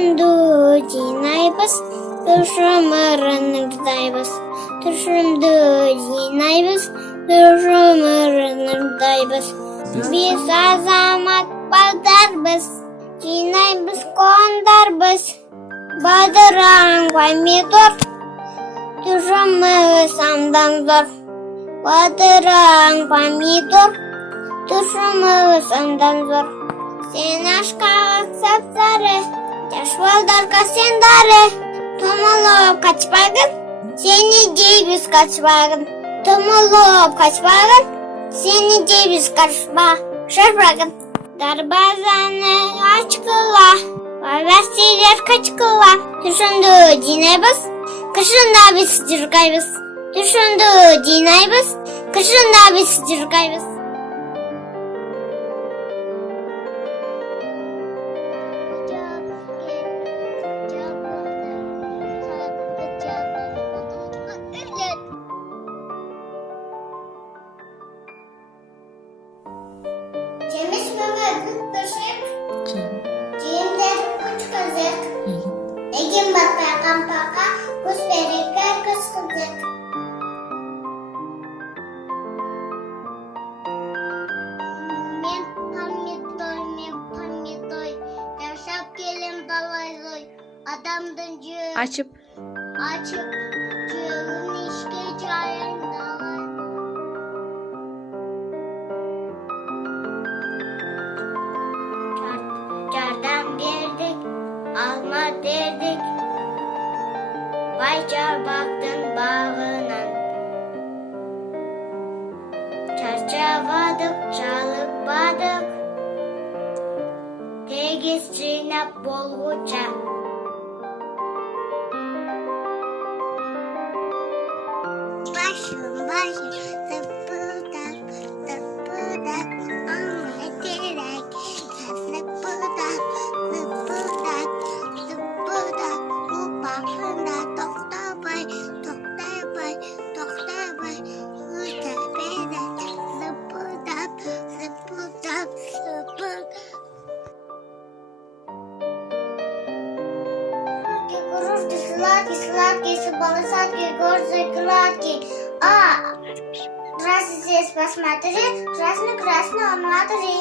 Düşümdü jinayбыз, düşümürünürdayбыз. Düşümdü jinayбыз, düşümürünürdayбыз. Biz azamat baldarбыз, jinayбыз kondarбыз. Badıran помидор, düşümüz andan zor. Badıran помидор, düşümüz andan zor. Sen aşka sapsarı, yaşvaldarka sen darı. Tomulup kaçpagın, seni cebiz kaçpagın. Tomulup kaçpagın, seni cebiz kaçpagın. Darbazanı açkıla, vavasiler kaçkıla. Düşündü jinayбыз, kışında biz jirgayбыз. Düşündü jinayбыз, kışında biz jirgayбыз. Cemiz kömür taşıp, cimler kuş kazık. Egin bakar kampaka, kuş berikler kız kızık. Men pamidoy, yaşap gelin dalayloy. Adamdın cüğü Açıp cüğün işke cayen dalayloy. Cardan verdik, alma derdik. Baycar baktın bağınan. Çarçavadık, çalıkbadık. Tegiz çiğnep bolguça. Başım, tıpıdak, ama direk. Tıpıdak, bu bakımda doktabay. Ütebede, tıpıdak. Кружки, сладкие, сладкие, горцы, гладкие. Красный здесь посмотри, красный, он смотри.